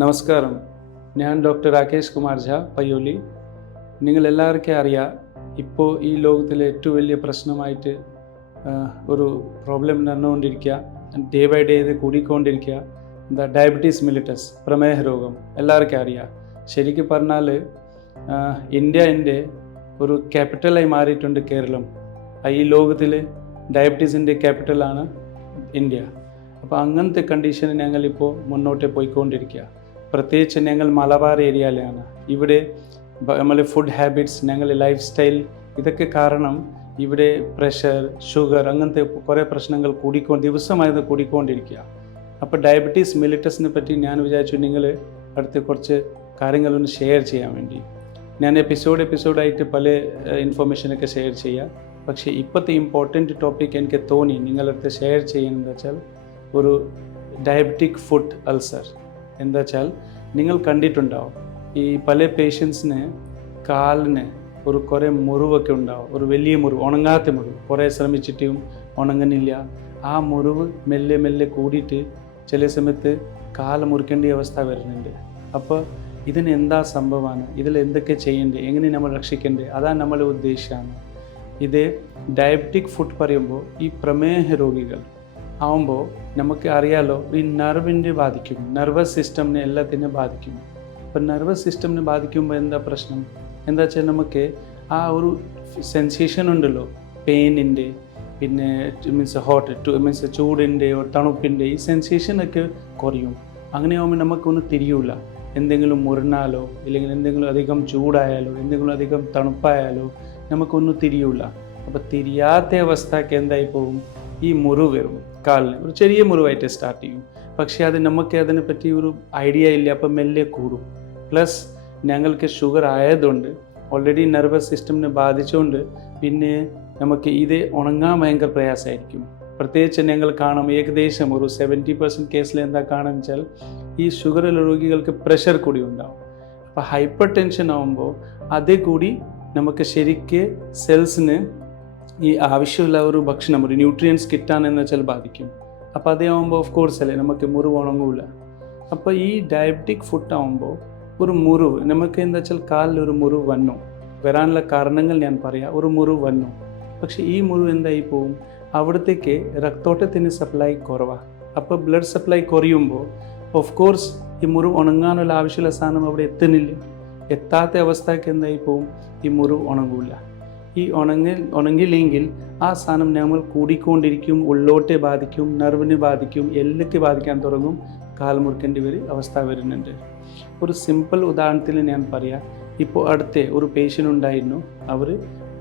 നമസ്കാരം. ഞാൻ ഡോക്ടർ രാകേഷ് കുമാർ ഝാ, പയ്യോളി. നിങ്ങളെല്ലാവർക്കും അറിയാം, ഇപ്പോൾ ഈ ലോകത്തിലെ ഏറ്റവും വലിയ പ്രശ്നമായിട്ട് ഒരു പ്രോബ്ലം നടന്നുകൊണ്ടിരിക്കുക, ഡേ ബൈ ഡേ ഇത് കൂടിക്കൊണ്ടിരിക്കുക. എന്താ? ഡയബറ്റീസ് മെലിറ്റസ്, പ്രമേഹ രോഗം. എല്ലാവർക്കും അറിയാം. ശരിക്കും പറഞ്ഞാൽ ഇന്ത്യൻ്റെ ഒരു ക്യാപിറ്റലായി മാറിയിട്ടുണ്ട് കേരളം. ഈ ലോകത്തിൽ ഡയബറ്റീസിൻ്റെ ക്യാപിറ്റലാണ് ഇന്ത്യ. അപ്പോൾ അങ്ങനത്തെ കണ്ടീഷന് ഞങ്ങളിപ്പോൾ മുന്നോട്ട് പോയിക്കൊണ്ടിരിക്കുക. പ്രത്യേകിച്ച് ഞങ്ങൾ മലബാർ ഏരിയയിലാണ്. ഇവിടെ നമ്മളെ ഫുഡ് ഹാബിറ്റ്സ്, ഞങ്ങളുടെ ലൈഫ് സ്റ്റൈൽ, ഇതൊക്കെ കാരണം ഇവിടെ പ്രഷർ, ഷുഗർ, അങ്ങനത്തെ കുറേ പ്രശ്നങ്ങൾ ദിവസമായത് കൂടിക്കൊണ്ടിരിക്കുക. അപ്പോൾ ഡയബറ്റീസ് മെലിറ്റസിനെ പറ്റി ഞാൻ വിചാരിച്ചു നിങ്ങൾ അടുത്ത് കുറച്ച് കാര്യങ്ങളൊന്ന് ഷെയർ ചെയ്യാൻ വേണ്ടി. ഞാൻ എപ്പിസോഡായിട്ട് പല ഇൻഫർമേഷനൊക്കെ ഷെയർ ചെയ്യാം. പക്ഷേ ഇപ്പോഴത്തെ ഇമ്പോർട്ടൻറ്റ് ടോപ്പിക് എനിക്ക് തോന്നി നിങ്ങളടുത്ത് ഷെയർ ചെയ്യുന്നത് വെച്ചാൽ ഒരു ഡയബറ്റിക് ഫുഡ് അൾസർ. എന്താ വെച്ചാൽ നിങ്ങൾ കണ്ടിട്ടുണ്ടാവും, ഈ പല പേഷ്യൻസിന് കാലിന് കുറേ മുറിവൊക്കെ ഉണ്ടാവും. ഒരു വലിയ മുറിവ്, ഉണങ്ങാത്ത മുറിവ്, കുറേ ശ്രമിച്ചിട്ടും ഉണങ്ങുന്നില്ല. ആ മുറിവ് മെല്ലെ മെല്ലെ കൂടിയിട്ട് ചില സമയത്ത് കാല് മുറിക്കേണ്ട അവസ്ഥ വരുന്നുണ്ട്. അപ്പോൾ ഇതിന് എന്താ സംഭവമാണ്, ഇതിൽ എന്തൊക്കെ ചെയ്യേണ്ടത്, എങ്ങനെ നമ്മൾ രക്ഷിക്കേണ്ടത്, അതാണ് നമ്മളെ ഉദ്ദേശമാണ്. ഇത് ഡയബറ്റിക് ഫുഡ് പറയുമ്പോൾ ഈ പ്രമേഹ രോഗികൾ ആവുമ്പോൾ നമുക്ക് അറിയാലോ, ഈ നെർവിൻ്റെ ബാധിക്കും, നെർവസ് സിസ്റ്റമിനെ എല്ലാത്തിനും ബാധിക്കും. അപ്പം നെർവസ് സിസ്റ്റമിനെ ബാധിക്കുമ്പോൾ എന്താ പ്രശ്നം എന്താ വെച്ചാൽ നമുക്ക് ആ ഒരു സെൻസേഷൻ ഉണ്ടല്ലോ, പെയിനിൻ്റെ, പിന്നെ ചൂടിൻ്റെ, തണുപ്പിൻ്റെ ഈ സെൻസേഷനൊക്കെ കുറയും. അങ്ങനെ ആകുമ്പോൾ നമുക്കൊന്നും തിരിയൂല. എന്തെങ്കിലും മുറിഞ്ഞാലോ, ഇല്ലെങ്കിൽ എന്തെങ്കിലും അധികം ചൂടായാലോ, എന്തെങ്കിലും അധികം തണുപ്പായാലോ നമുക്കൊന്നും തിരിയൂല. അപ്പോൾ തിരിയാത്ത അവസ്ഥയ്ക്ക് എന്തായി പോകും, ഈ മുറിവ് വരും. കാലിന് ഒരു ചെറിയ മുറിവായിട്ട് സ്റ്റാർട്ട് ചെയ്യും. പക്ഷേ അത് നമുക്ക് അതിനെപ്പറ്റി ഒരു ഐഡിയ ഇല്ല. അപ്പം മെല്ലെ കൂടും. പ്ലസ് ഞങ്ങൾക്ക് ഷുഗർ ആയതുകൊണ്ട്, ഓൾറെഡി നെർവസ് സിസ്റ്റമിനെ ബാധിച്ചുകൊണ്ട്, പിന്നെ നമുക്ക് ഇത് ഉണങ്ങാൻ ഭയങ്കര പ്രയാസമായിരിക്കും. പ്രത്യേകിച്ച് ഞങ്ങൾ കാണും ഏകദേശം ഒരു 70% കേസിൽ എന്താ കാണുക വെച്ചാൽ ഈ ഷുഗർ രോഗികൾക്ക് പ്രഷർ കൂടി ഉണ്ടാവും. അപ്പോൾ ഹൈപ്പർ ടെൻഷൻ ആകുമ്പോൾ അതേ കൂടി നമുക്ക് ശരിക്ക് സെൽസിന് ഈ ആവശ്യമുള്ള ഒരു ഭക്ഷണം, ഒരു ന്യൂട്രിയൻസ് കിട്ടാനെന്ന് വെച്ചാൽ ബാധിക്കും. അപ്പോൾ അതേ ആകുമ്പോൾ ഓഫ് കോഴ്സ് അല്ലേ നമുക്ക് മുറിവ് ഉണങ്ങൂല. അപ്പോൾ ഈ ഡയബറ്റിക് ഫുഡ് ആകുമ്പോൾ ഒരു മുറിവ് നമുക്ക് എന്താ വെച്ചാൽ കാലിലൊരു മുറിവ് വരാനുള്ള കാരണങ്ങൾ ഞാൻ പറയാം. ഒരു മുറിവ് വന്നു, പക്ഷേ ഈ മുറിവ് എന്തായി പോവും, അവിടത്തേക്ക് രക്തോട്ടത്തിന് സപ്ലൈ കുറവാണ്. അപ്പോൾ ബ്ലഡ് സപ്ലൈ കുറയുമ്പോൾ ഓഫ് കോഴ്സ് ഈ മുറിവ് ഉണങ്ങാനുള്ള ആവശ്യമുള്ള സാധനം അവിടെ എത്തുന്നില്ല. എത്താത്ത അവസ്ഥയ്ക്ക് എന്തായി പോവും, ഈ മുറിവ് ഉണങ്ങൂല. ഈ ഉണങ്ങില്ലെങ്കിൽ ആ സാധനം നമ്മൾ കൂടിക്കൊണ്ടിരിക്കും, ഉള്ളോട്ടെ ബാധിക്കും, നെർവിനെ ബാധിക്കും, എല്ലൊക്കെ ബാധിക്കാൻ തുടങ്ങും, കാൽ മുറിക്കേണ്ടി അവസ്ഥ വരുന്നുണ്ട്. ഒരു സിമ്പിൾ ഉദാഹരണത്തിൽ ഞാൻ പറയാം. ഇപ്പോൾ അടുത്ത ഒരു പേഷ്യൻ്റ് ഉണ്ടായിരുന്നു. അവർ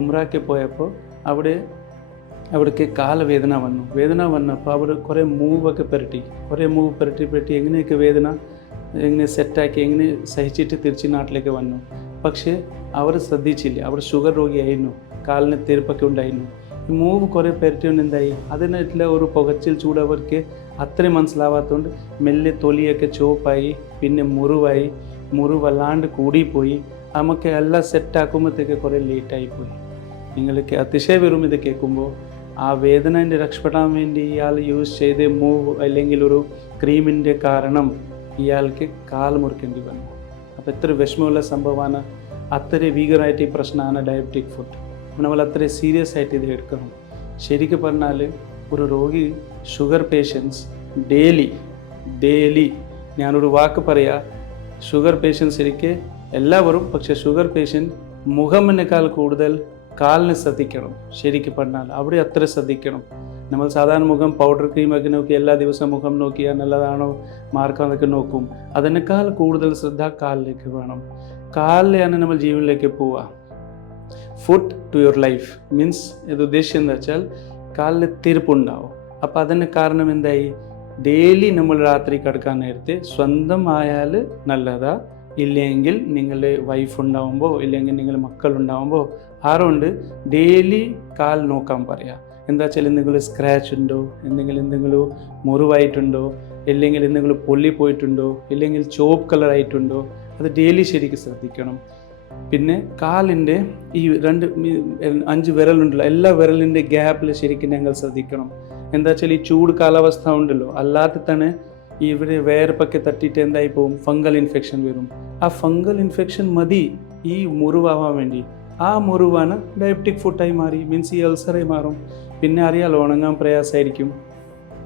ഉംറയ്ക്ക് പോയപ്പോൾ അവിടേക്ക് കാലവേദന വന്നപ്പോൾ അവർ കുറേ മൂവൊക്കെ പുരട്ടി എങ്ങനെയൊക്കെ വേദന എങ്ങനെ സെറ്റാക്കി എങ്ങനെ സഹിച്ചിട്ട് തിരിച്ച് നാട്ടിലേക്ക് വന്നു. പക്ഷേ അവർ ശ്രദ്ധിച്ചില്ല, അവർ ഷുഗർ രോഗിയായിരുന്നു, കാലിന് തെരുപ്പൊക്കെ ഉണ്ടായിരുന്നു. ഈ മൂവ് കുറേ പുരട്ടിയോണ്ട് എന്തായി, അതിനായിട്ടുള്ള ഒരു പുകച്ചിൽ ചൂട് അവർക്ക് അത്രയും മനസ്സിലാവാത്തതുകൊണ്ട് മെല്ലെ തൊലിയൊക്കെ ചുവപ്പായി, പിന്നെ മുറിവ് വല്ലാണ്ട് കൂടിപ്പോയി. നമുക്ക് എല്ലാം സെറ്റാക്കുമ്പോഴത്തേക്ക് കുറേ ലേറ്റായിപ്പോയി. നിങ്ങൾക്ക് അതിശയം വരും ഇത് കേൾക്കുമ്പോൾ. ആ വേദനേൻ്റെ രക്ഷപ്പെടാൻ വേണ്ടി ഇയാൾ യൂസ് ചെയ്ത മൂവ് അല്ലെങ്കിൽ ഒരു ക്രീമിൻ്റെ കാരണം ഇയാൾക്ക് കാൽ മുറിക്കേണ്ടി വന്നു. അപ്പോൾ എത്ര വിഷമമുള്ള സംഭവമാണ്. അത്ര ഭീകരമായിട്ട് ഈ പ്രശ്നമാണ് ഡയബറ്റിക് ഫുഡ്. നമ്മൾ അത്ര സീരിയസ് ആയിട്ട് ഇത് എടുക്കണം. ശരിക്കും പറഞ്ഞാൽ ഒരു രോഗി, ഷുഗർ പേഷ്യൻസ് ഡെയിലി ഞാനൊരു വാക്ക് പറയാം, ഷുഗർ പേഷ്യൻസ് ശരിക്കും എല്ലാവരും, പക്ഷേ ഷുഗർ പേഷ്യൻറ്റ് മുഖമിനേക്കാൾ കൂടുതൽ കാലിന് ശ്രദ്ധിക്കണം. ശരിക്കും പറഞ്ഞാൽ അവിടെ അത്ര ശ്രദ്ധിക്കണം. നമ്മൾ സാധാരണ മുഖം പൗഡർ ക്രീമൊക്കെ നോക്കി എല്ലാ ദിവസവും മുഖം നോക്കിയാൽ നല്ലതാണോ മാർക്കാന്നൊക്കെ നോക്കും. അതിനേക്കാൾ കൂടുതൽ ശ്രദ്ധ കാലിലേക്ക് വേണം. കാലിലാണ് നമ്മൾ ജീവനിലേക്ക് പോവുക. Food to your life means ഇത് ഉദ്ദേശം എന്താ വെച്ചാൽ കാലിൽ തിരുപ്പുണ്ടാവും. അപ്പോൾ അതിന് കാരണം എന്തായി, ഡെയിലി നമ്മൾ രാത്രി കിടക്കാൻ നേരത്തെ സ്വന്തം ആയാൽ നല്ലതാ. ഇല്ലെങ്കിൽ നിങ്ങൾ വൈഫ് ഉണ്ടാവുമ്പോൾ, ഇല്ലെങ്കിൽ നിങ്ങൾ മക്കളുണ്ടാവുമ്പോൾ ആരുണ്ട് ഡെയിലി കാൽ നോക്കാൻ പറയാം. എന്താ വെച്ചാൽ എന്തെങ്കിലും സ്ക്രാച്ച് ഉണ്ടോ, എന്തെങ്കിലും മുറിവായിട്ടുണ്ടോ, ഇല്ലെങ്കിൽ എന്തെങ്കിലും പൊള്ളി പോയിട്ടുണ്ടോ, ഇല്ലെങ്കിൽ ചുവപ്പ് കളറായിട്ടുണ്ടോ, അത് ഡെയിലി ശരിക്കും ശ്രദ്ധിക്കണം. പിന്നെ കാലിൻ്റെ ഈ 5 വിരലുണ്ടല്ലോ, എല്ലാ വിരലിൻ്റെ ഗ്യാപ്പിൽ ശരിക്കും ഞങ്ങൾ ശ്രദ്ധിക്കണം. എന്താ വെച്ചാൽ ഈ ചൂട് കാലാവസ്ഥ ഉണ്ടല്ലോ, അല്ലാതെ തന്നെ ഇവിടെ വേർപ്പൊക്കെ തട്ടിയിട്ട് എന്തായി പോകും, ഫംഗൽ ഇൻഫെക്ഷൻ വരും. ആ ഫംഗൽ ഇൻഫെക്ഷൻ മതി ഈ മുറിവാവാൻ വേണ്ടി. ആ മുറിവാണ് ഡയബറ്റിക് ഫുട്ടായി മാറി, മീൻസ് ഈ അൾസറായി മാറും. പിന്നെ അറിയാലോ, ഉണങ്ങാൻ പ്രയാസമായിരിക്കും.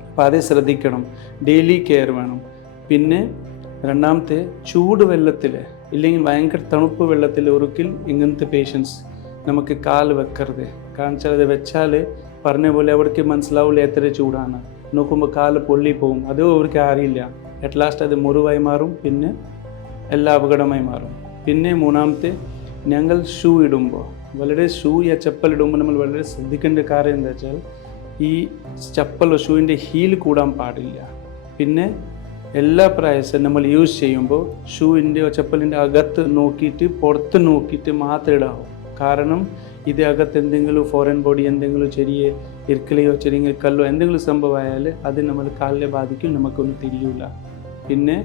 അപ്പോൾ അതേ ശ്രദ്ധിക്കണം, ഡെയിലി കെയർ വേണം. പിന്നെ രണ്ടാമത്തെ, ചൂട് വെള്ളത്തിൽ ഇല്ലെങ്കിൽ ഭയങ്കര തണുപ്പ് വെള്ളത്തിൽ ഒരിക്കൽ ഇങ്ങനത്തെ പേഷ്യൻസ് നമുക്ക് കാല് വെക്കരുത്. കാരണം വെച്ചാൽ അത് വെച്ചാൽ പറഞ്ഞ പോലെ അവർക്ക് മനസ്സിലാവില്ല എത്ര ചൂടാണ്. നോക്കുമ്പോൾ കാല് പൊള്ളിപ്പോവും, അതും അവർക്ക് അറിയില്ല. അറ്റ് ലാസ്റ്റ് അത് മുറിവായി മാറും, പിന്നെ എല്ലാ അപകടമായി മാറും. പിന്നെ മൂന്നാമത്തെ, ഞങ്ങൾ ഷൂ ഇടുമ്പോൾ വളരെ ചപ്പൽ ഇടുമ്പോൾ നമ്മൾ വളരെ ശ്രദ്ധിക്കേണ്ട കാര്യം എന്താ വെച്ചാൽ ഈ ചപ്പലോ ഷൂവിൻ്റെ ഹീൽ കൂടാൻ പാടില്ല. പിന്നെ എല്ലാ പ്രാവശ്യം നമ്മൾ യൂസ് ചെയ്യുമ്പോൾ ഷൂവിൻ്റെയോ ചപ്പലിൻ്റെ അകത്ത് നോക്കിയിട്ട് പുറത്ത് നോക്കിയിട്ട് മാത്രം ഇടാവും. കാരണം ഇത് അകത്ത് എന്തെങ്കിലും ഫോറിൻ ബോഡി എന്തെങ്കിലും ചെറിയ ഇർക്കലയോ ചെറിയ കല്ലോ എന്തെങ്കിലും സംഭവമായാൽ അത് നമ്മൾ കാലിനെ ബാധിക്കും, നമുക്കൊന്നും തിരിയില്ല. പിന്നെ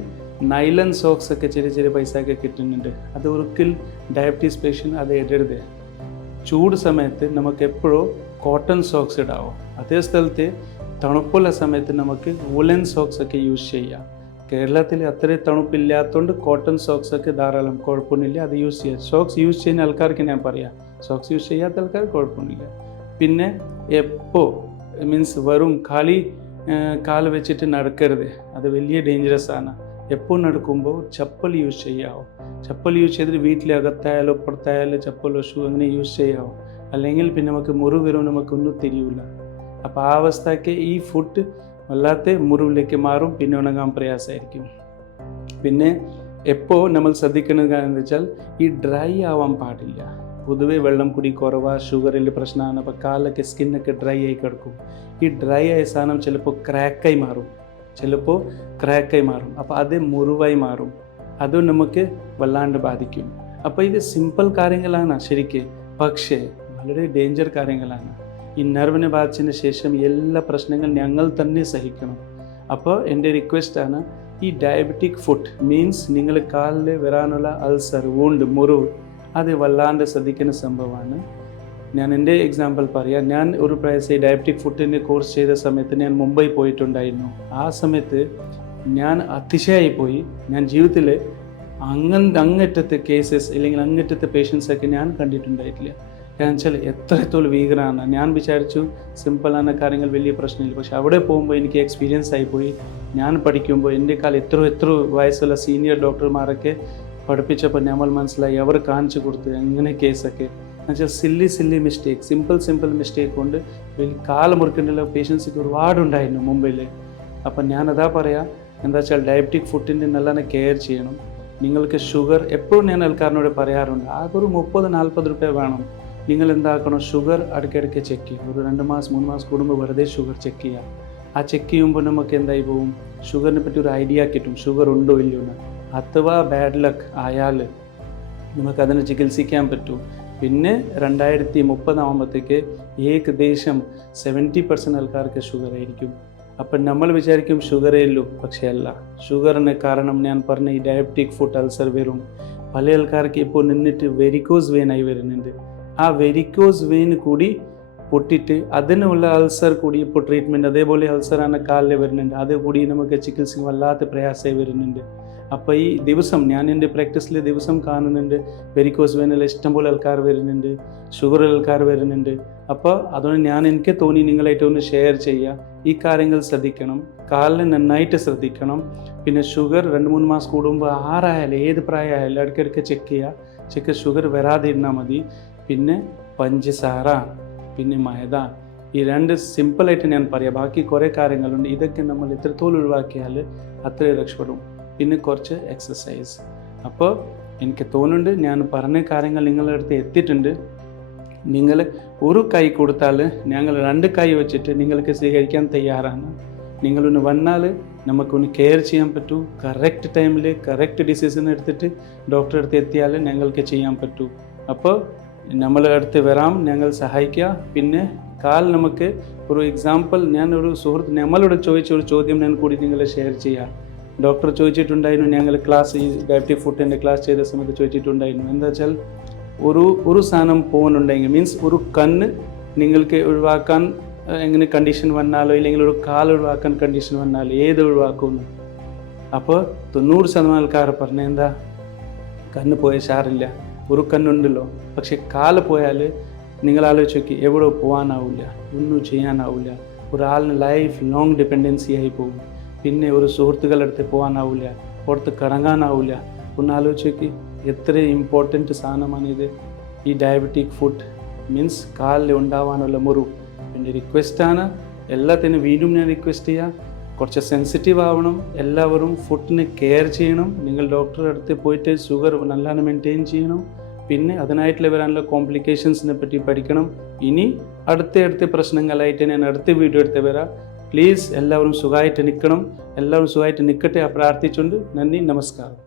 നൈലൺ സോക്സ് ഒക്കെ ചെറിയ ചെറിയ പൈസയൊക്കെ കിട്ടുന്നുണ്ട്. അത് ഒരിക്കൽ ഡയബറ്റീസ് പേഷ്യൻ്റ് അത് ഇടരുത്. ചൂട് സമയത്ത് നമുക്ക് എപ്പോഴും കോട്ടൺ സോക്സ് ഇടാവും. അതേ സ്ഥലത്ത് തണുപ്പുള്ള സമയത്ത് നമുക്ക് വൂലൻ സോക്സ് ഒക്കെ യൂസ് ചെയ്യാം. കേരളത്തിൽ അത്ര തണുപ്പില്ലാത്തതുകൊണ്ട് കോട്ടൺ സോക്സ് ഒക്കെ ധാരാളം, കുഴപ്പമൊന്നുമില്ല, അത് യൂസ് ചെയ്യാം. സോക്സ് യൂസ് ചെയ്യുന്ന ആൾക്കാർക്ക് ഞാൻ പറയാം, സോക്സ് യൂസ് ചെയ്യാത്ത ആൾക്കാർ കുഴപ്പമൊന്നുമില്ല. പിന്നെ എപ്പോൾ മീൻസ് വെറും കാല് വെച്ചിട്ട് നടക്കരുത്, അത് വലിയ ഡേഞ്ചറസ് ആണ്. എപ്പോൾ നടക്കുമ്പോൾ ചപ്പൽ യൂസ് ചെയ്യാവോ. ചപ്പൽ യൂസ് ചെയ്തിട്ട് വീട്ടിലെ അകത്തായാലോ പുറത്തായാലോ ചപ്പലോ ഷൂ അങ്ങനെ യൂസ് ചെയ്യാവോ. അല്ലെങ്കിൽ പിന്നെ നമുക്ക് മുറിവ് വരും, നമുക്കൊന്നും തിരിയില്ല. അപ്പോൾ ആ അവസ്ഥയ്ക്ക് ഈ ഫുഡ് വല്ലാത്ത മുറിവിലേക്ക് മാറും, പിന്നെ ഉണങ്ങാൻ പ്രയാസമായിരിക്കും. പിന്നെ എപ്പോൾ നമ്മൾ ശ്രദ്ധിക്കുന്നത് കാരണം വെച്ചാൽ ഈ ഡ്രൈ ആവാൻ പാടില്ല. പൊതുവെ വെള്ളം കുടി കുറവാ, ഷുഗറിൽ പ്രശ്നമാണ്. അപ്പോൾ കാലൊക്കെ സ്കിന്നൊക്കെ ഡ്രൈ ആയി കിടക്കും. ഈ ഡ്രൈ ആയ സാധനം ചിലപ്പോൾ ക്രാക്കായി മാറും. അപ്പോൾ അത് മുറിവായി മാറും, അതും നമുക്ക് വല്ലാണ്ട് ബാധിക്കും. അപ്പോൾ ഇത് സിമ്പിൾ കാര്യങ്ങളാണ് ശരിക്ക്, പക്ഷേ വളരെ ഡേഞ്ചർ കാര്യങ്ങളാണ്. ഈ നെർവിനെ ബാധിച്ചതിന് ശേഷം എല്ലാ പ്രശ്നങ്ങളും ഞങ്ങൾ തന്നെ സഹിക്കണം. അപ്പോൾ എൻ്റെ റിക്വസ്റ്റാണ്, ഈ ഡയബറ്റിക് ഫുഡ് മീൻസ് നിങ്ങൾ കാലിൽ വരാനുള്ള അൾസർ, വൂണ്ട്, മുറിവ്, അത് വല്ലാണ്ട് ശ്രദ്ധിക്കുന്ന സംഭവമാണ്. ഞാൻ എൻ്റെ എക്സാമ്പിൾ പറയാം. ഞാൻ ഒരു പ്രാവശ്യം ഡയബറ്റിക് ഫുഡിൻ്റെ കോഴ്സ് ചെയ്ത സമയത്ത് ഞാൻ മുംബൈ പോയിട്ടുണ്ടായിരുന്നു. ആ സമയത്ത് ഞാൻ അതിശയായി പോയി. ഞാൻ ജീവിതത്തിൽ അങ്ങറ്റത്തെ കേസസ് അല്ലെങ്കിൽ അങ്ങറ്റത്തെ പേഷ്യൻസൊക്കെ ഞാൻ കണ്ടിട്ടുണ്ടായിട്ടില്ല. കാരണം വെച്ചാൽ എത്രത്തോളം വീഗറാണ്. ഞാൻ വിചാരിച്ചു സിമ്പിളാன കാര്യങ്ങൾ വലിയ പ്രശ്നമില്ല, പക്ഷെ അവിടെ പോകുമ്പോൾ എനിക്ക് എക്സ്പീരിയൻസ് ആയിപ്പോയി. ഞാൻ പഠിക്കുമ്പോൾ എൻ്റെ എത്ര വയസ്സുള്ള സീനിയർ ഡോക്ടർമാരൊക്കെ പഠിപ്പിച്ചപ്പോൾ നമ്മൾ മനസ്സിലായി, അവർ കാണിച്ചു കൊടുത്ത് അങ്ങനെ കേസൊക്കെ എന്നുവെച്ചാൽ സില്ലി മിസ്റ്റേക്ക്, സിമ്പിൾ മിസ്റ്റേക്ക് കൊണ്ട് കാല് മുറിക്കേണ്ട പേഷ്യൻസൊക്കെ ഒരുപാടുണ്ടായിരുന്നു മുംബൈയിൽ. അപ്പം ഞാനതാ പറയാം, എന്താ വെച്ചാൽ ഡയബറ്റിക് ഫുഡിൻ്റെ നല്ലോണം കെയർ ചെയ്യണം. നിങ്ങൾക്ക് ഷുഗർ എപ്പോഴും ഞാൻ ആൾക്കാരനോട് പറയാറുണ്ട്, അതൊരു 30-40 രൂപ വേണം. നിങ്ങൾ എന്താക്കണം, ഷുഗർ ഇടയ്ക്കിടയ്ക്ക് ചെക്ക് ചെയ്യും. ഒരു 2 മാസം 3 മാസം കൂടുമ്പോൾ വെറുതെ ഷുഗർ ചെക്ക് ചെയ്യുക. ആ ചെക്ക് ചെയ്യുമ്പോൾ നമുക്ക് എന്തായി പോകും, ഷുഗറിനെ പറ്റി ഒരു ഐഡിയ കിട്ടും, ഷുഗർ ഉണ്ടോ ഇല്ലയോ എന്ന്. അഥവാ ബാഡ് ലക്ക് ആയാൽ നമുക്കതിനെ ചികിത്സിക്കാൻ പറ്റും. പിന്നെ 2030 ആകുമ്പോഴത്തേക്ക് ഏകദേശം 70% ആൾക്കാർക്ക് ഷുഗർ ആയിരിക്കും. അപ്പം നമ്മൾ വിചാരിക്കും ഷുഗറേ ഉള്ളൂ, പക്ഷേ അല്ല. ഷുഗറിന് കാരണം ഞാൻ പറഞ്ഞ ഈ ഡയബറ്റിക് ഫുഡ് അൾസർ വരും. പല ആൾക്കാർക്ക് ഇപ്പോൾ നിന്നിട്ട് വെരിക്കോസ് വെയിനായി വരുന്നുണ്ട്. ആ വെരിക്കോസ് വെയിൻ കൂടി പൊട്ടിയിട്ട് അതിനുള്ള അൾസർ കൂടി ഇപ്പോൾ ട്രീറ്റ്മെൻറ്റ്, അതേപോലെ അൾസറാണ് കാലിൽ വരുന്നുണ്ട്, അതുകൂടി നമുക്ക് ചികിത്സ വല്ലാത്ത പ്രയാസമായി വരുന്നുണ്ട്. അപ്പോൾ ഈ ദിവസം ഞാൻ എൻ്റെ പ്രാക്ടീസിൽ ദിവസം കാണുന്നുണ്ട്, വെരിക്കോസ് വെയിനിൽ ഇഷ്ടംപോലെ ആൾക്കാർ വരുന്നുണ്ട്, ഷുഗർ ആൾക്കാർ വരുന്നുണ്ട്. അപ്പോൾ അതുകൊണ്ട് എനിക്ക് തോന്നി നിങ്ങളായിട്ട് ഒന്ന് ഷെയർ ചെയ്യുക. ഈ കാര്യങ്ങൾ ശ്രദ്ധിക്കണം, കാലിന് നന്നായിട്ട് ശ്രദ്ധിക്കണം. പിന്നെ ഷുഗർ 2-3 മാസം കൂടുമ്പോൾ ആരായാലും ഏത് പ്രായമായാലും ഇടയ്ക്കിടയ്ക്ക് ചെക്ക് ഷുഗർ വരാതെ ഇരുന്നാൽ മതി. പിന്നെ പഞ്ചസാര, പിന്നെ മൈദ, ഈ 2 സിമ്പിളായിട്ട് ഞാൻ പറയാം. ബാക്കി കുറേ കാര്യങ്ങളുണ്ട്, ഇതൊക്കെ നമ്മൾ എത്രത്തോളം ഒഴിവാക്കിയാൽ അത്രയും രക്ഷപ്പെടും. പിന്നെ കുറച്ച് എക്സസൈസ്. അപ്പോൾ എനിക്ക് തോന്നുന്നുണ്ട് ഞാൻ പറഞ്ഞ കാര്യങ്ങൾ നിങ്ങളുടെ അടുത്ത് എത്തിയിട്ടുണ്ട്. നിങ്ങൾ ഒരു കൈ കൊടുത്താൽ ഞങ്ങൾ 2 കൈ വെച്ചിട്ട് നിങ്ങൾക്ക് സ്വീകരിക്കാൻ തയ്യാറാണ്. നിങ്ങളൊന്ന് വന്നാൽ നമുക്കൊന്ന് കെയർ ചെയ്യാൻ പറ്റൂ. കറക്റ്റ് ടൈമിൽ കറക്റ്റ് ഡിസിഷൻ എടുത്തിട്ട് ഡോക്ടറെ അടുത്ത് എത്തിയാൽ ഞങ്ങൾക്ക് ചെയ്യാൻ പറ്റൂ. അപ്പോൾ നമ്മളെ അടുത്ത് വരാം, ഞങ്ങൾ സഹായിക്കുക. പിന്നെ നമുക്ക് ഒരു എക്സാമ്പിൾ, ഞാനൊരു സുഹൃത്ത് നമ്മളോട് ചോദിച്ച ഒരു ചോദ്യം ഞാൻ കൂടി നിങ്ങളെ ഷെയർ ചെയ്യാം. ഡോക്ടർ ചോദിച്ചിട്ടുണ്ടായിരുന്നു, ഞങ്ങൾ ഈ ഡയബറ്റിക് ഫുഡിൻ്റെ ക്ലാസ് ചെയ്ത സമയത്ത് ചോദിച്ചിട്ടുണ്ടായിരുന്നു, എന്താ വെച്ചാൽ ഒരു സാധനം പോകുന്നുണ്ടെങ്കിൽ മീൻസ് ഒരു കണ്ണ് നിങ്ങൾക്ക് ഒഴിവാക്കാൻ എങ്ങനെ കണ്ടീഷൻ വന്നാലോ ഇല്ലെങ്കിൽ ഒരു കാൽ ഒഴിവാക്കാൻ കണ്ടീഷൻ വന്നാലോ ഏത് ഒഴിവാക്കുമെന്ന്. അപ്പോൾ 90% ആൾക്കാർ പറഞ്ഞ എന്താ, കണ്ണ് പോയ സാറില്ല, ഒരു കണ്ണുണ്ടല്ലോ, പക്ഷെ കാല് പോയാൽ നിങ്ങൾ ആലോചിച്ച് നോക്കി, എവിടെ പോകാനാവില്ല, ഒന്നും ചെയ്യാനാവില്ല, ഒരാളിന് ലൈഫ് ലോങ് ഡിപ്പെൻഡൻസി ആയി പോകും. പിന്നെ ഒരു സുഹൃത്തുക്കളുടെ അടുത്ത് പോകാനാവില്ല, പുറത്ത് കറങ്ങാനാവില്ല. ഒന്ന് ആലോചിച്ച് നോക്കി, എത്ര ഇമ്പോർട്ടൻറ്റ് സാധനമാണിത്. ഈ ഡയബറ്റിക് ഫുഡ് മീൻസ് കാലിൽ ഉണ്ടാവാനുള്ള മുറിവ്. എൻ്റെ റിക്വസ്റ്റാണ്, എല്ലാത്തിനും വീണ്ടും ഞാൻ റിക്വസ്റ്റ് ചെയ്യാം, കുറച്ച് സെൻസിറ്റീവ് ആവണം. എല്ലാവരും ഫുഡിന് കെയർ ചെയ്യണം. നിങ്ങൾ ഡോക്ടറുടെ അടുത്ത് പോയിട്ട് ഷുഗർ നല്ലോണം മെയിൻറ്റെയിൻ ചെയ്യണം. പിന്നെ അതിനായിട്ടുള്ള വരാനുള്ള കോംപ്ലിക്കേഷൻസിനെ പറ്റി പഠിക്കണം. ഇനി അടുത്ത പ്രശ്നങ്ങളായിട്ട് ഞാൻ അടുത്ത വീഡിയോ എടുത്ത് വരാം. പ്ലീസ് എല്ലാവരും സുഖമായിട്ട് നിൽക്കണം. എല്ലാവരും സുഖമായിട്ട് നിൽക്കട്ടെ പ്രാർത്ഥിച്ചുകൊണ്ട് നന്ദി, നമസ്കാരം.